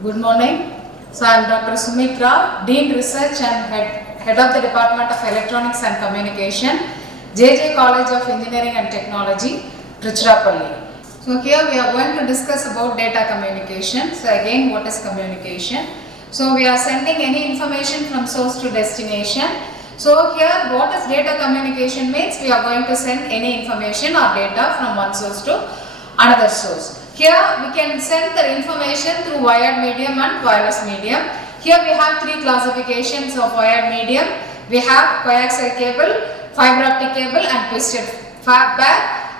Good morning. So I am Dr.S.Sumithra, Dean Research and Head of the Department of Electronics and Communication, JJ College of Engineering and Technology, Trichy. So here we are going to discuss about data communication. So again, what is communication? So we are sending any information from source to destination. So here what is data communication means? We are going to send any information or data from one source to another source. Here we can send the information through wired medium and wireless medium. Here we have three classifications of wired medium. We have coaxial cable, fiber optic cable and twisted fiber.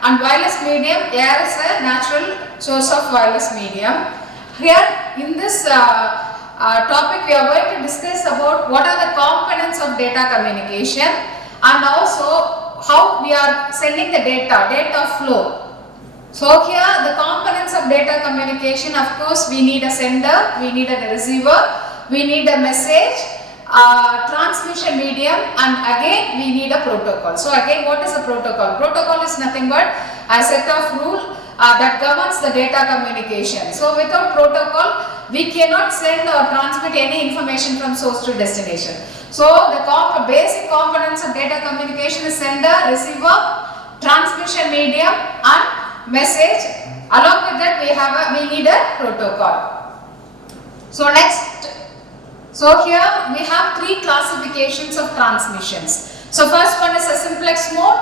And wireless medium, air is a natural source of wireless medium. Here in this topic we are going to discuss about what are the components of data communication and also how we are sending the data flow. So here the components of data communication, of course we need a sender, we need a receiver, we need a message, transmission medium, and again we need a protocol. So again, what is a protocol? Protocol is nothing but a set of rules that governs the data communication. So without protocol we cannot send or transmit any information from source to destination. So the basic components of data communication is sender, receiver, transmission medium and message. Along with that we need a protocol. So next, so here we have three classifications of transmissions. So first one is a simplex mode,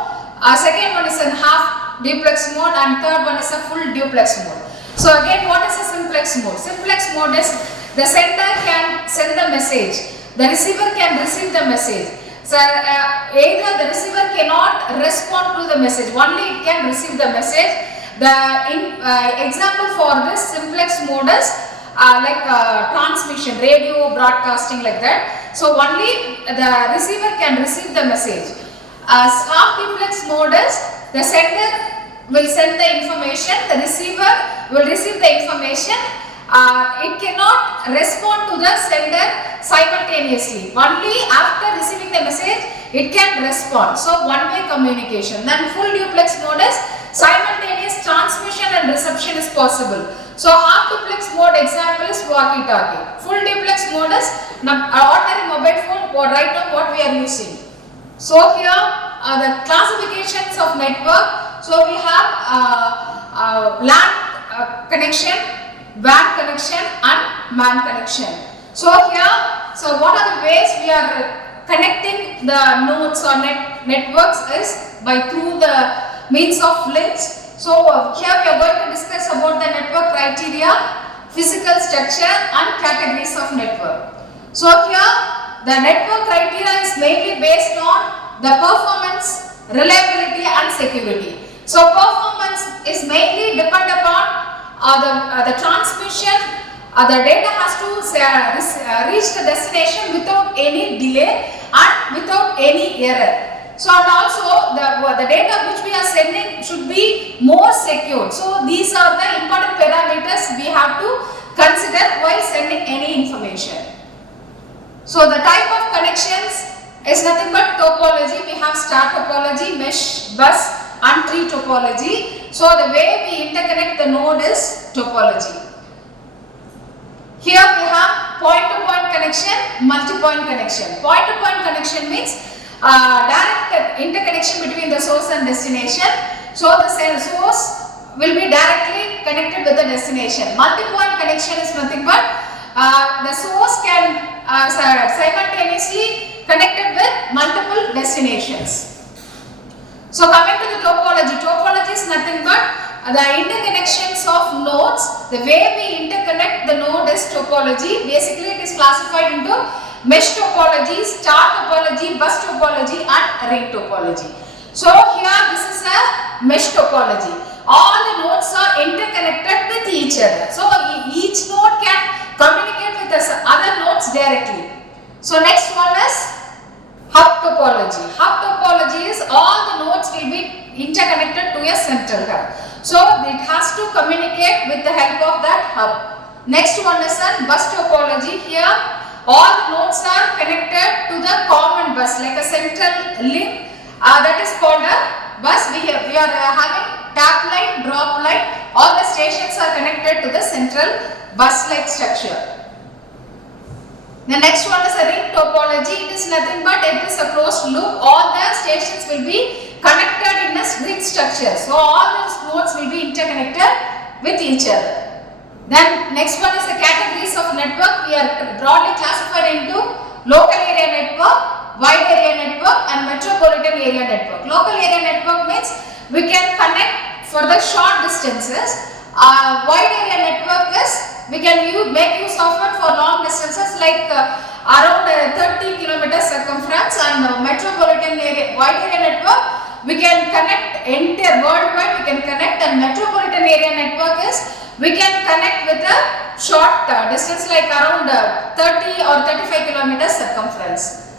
second one is a half duplex mode, and third one is a full duplex mode. So again, what is a simplex mode? Simplex mode is the sender can send the message, the receiver can receive the message. So either the receiver cannot respond to the message, only it can receive the message. The example for this simplex mode is transmission, radio, broadcasting, like that. So only the receiver can receive the message. As half duplex mode is the sender will send the information, the receiver will receive the information. It cannot respond to the sender simultaneously. Only after receiving the message it can respond. So one-way communication. Then full duplex mode is simultaneous transmission and reception is possible. So half duplex mode example is walkie-talkie. Full duplex mode is ordinary mobile phone or right now what we are using. So here are the classifications of network. So we have LAN connection, WAN connection and MAN connection. So here, so what are the ways we are connecting the nodes or networks is by through the means of links. So here we are going to discuss about the network criteria, physical structure and categories of network. So here the network criteria is mainly based on the performance, reliability and security. So performance is mainly depend upon the transmission. The data has to reach the destination without any delay and without any error. So and also the data which we are sending should be more secure. So these are the important parameters we have to consider while sending any information. So the type of connections is nothing but topology. We have star topology, mesh, bus and tree topology. So the way we interconnect the node is topology. Here we have point-to-point connection, multi-point connection. Point-to-point connection means direct interconnection between the source and destination. So the source will be directly connected with the destination. Multi-point connection is nothing but the source can simultaneously connected with multiple destinations. So coming to the topology, topology is nothing but the interconnections of nodes. The way we interconnect the node is topology. Basically it is classified into mesh topology, star topology, bus topology and ring topology. So here this is a mesh topology. All the nodes are interconnected with each other. So each node can communicate with the other nodes directly. So next one is hub topology. Hub topology is all the nodes will be interconnected to a central hub. So it has to communicate with the help of that hub. Next one is a bus topology. Here all the nodes are connected to the common bus like a central link that is called a bus. We are having tap line, drop line, all the stations are connected to the central bus-like structure. The next one is a ring topology. It is nothing but it is a closed loop. All the stations will be connected in a ring structure. So all those nodes will be interconnected with each other. Then next one is the categories of network. We are broadly classified into local area network, wide area network and metropolitan area network. Local area network means we can connect for the short distances. Wide area network is we can make use of it for long distances like around 30 kilometers circumference, and metropolitan area wide area network we can connect entire worldwide, we can connect, and metropolitan area network is we can connect with a short distance like around 30 or 35 kilometers circumference.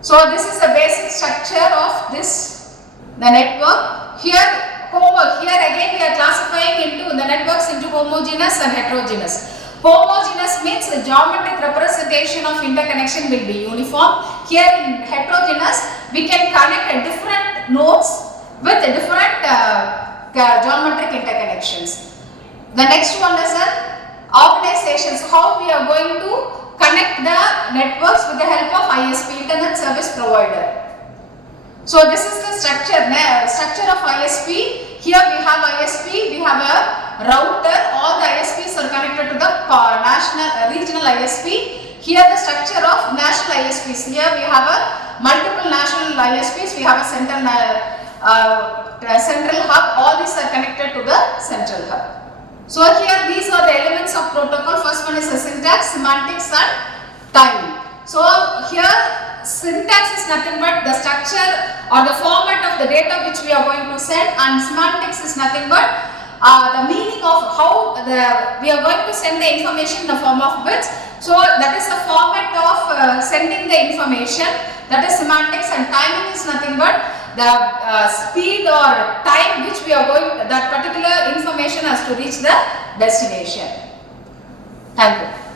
So this is the basic structure of the network. Here again we are classifying into the networks into homogeneous and heterogeneous. Homogeneous means the geometric representation of interconnection will be uniform. Here in heterogeneous we can connect different nodes with different geometric interconnections. The next one is organizations, how we are going to connect the networks with the help of ISP, Internet Service Provider. So this is the structure of ISP. Here we have ISP, we have a router, all the ISPs are connected to the regional ISP. Here the structure of national ISPs. Here we have a multiple national ISPs, we have a central hub, all these are connected to the central hub. So here these are the elements of protocol. First one is the syntax, semantics and timing. So here syntax is nothing but the structure or the format of the data which we are going to send, and semantics is nothing but the meaning of how we are going to send the information in the form of bits. So that is the format of sending the information, that is semantics, and timing is nothing but the speed or time which we are going, that particular information has to reach the destination. Thank you.